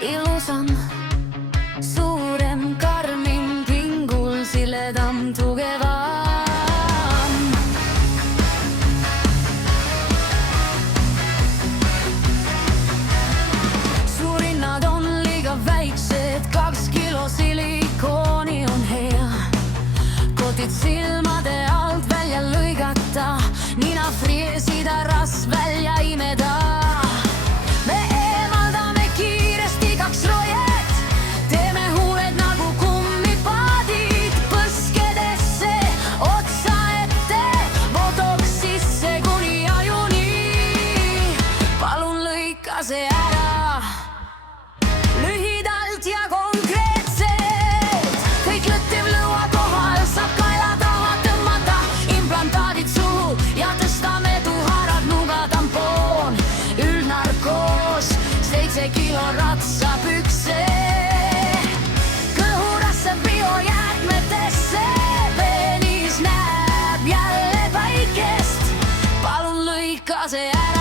Ilusam, suurem, karmim, pingul siledam, tugevam. Suurinnad on liiga väiksed, 2 kilo silikooni on hea. Kotid silmade alt välja lõigata, nina freesida, rasv välja imeda. See ära lühidalt ja konkreetselt, kõik lõttiv lõua kohal, saab kaela taha tõmmata, implantaadid suhu ja tõsta meduharad, nuga tampoon, üldnarkoos, 7 kilo ratsapükse, kõhurasse biojäätmetesse, peenis näeb jälle päikest, palun lõika see ära.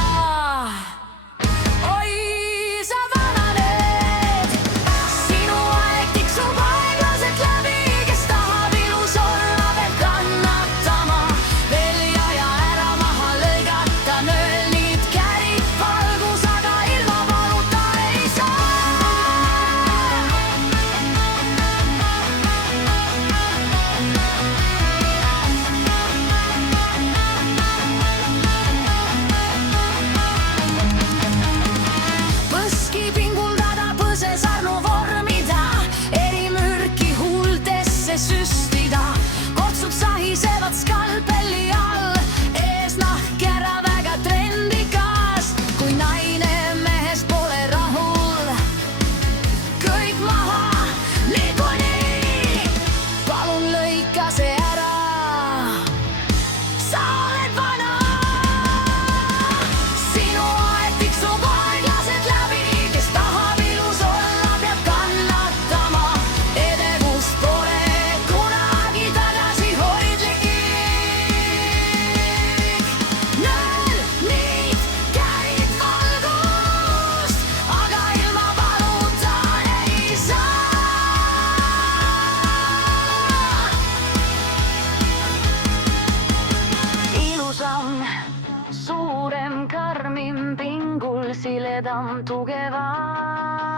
Süstida, kotsud sahisevad skalpelli all, eesnahk ära väga trendikas, kui naine mehest pole rahul, kõik maha niikuinii, palun lõika see ära, sa oled vana, sinu aeg tiksub aeglaselt läbi, kes tahab ilus olla, peab kannatama, edevust pole suurem, karmim, pingul siledam, tugevam.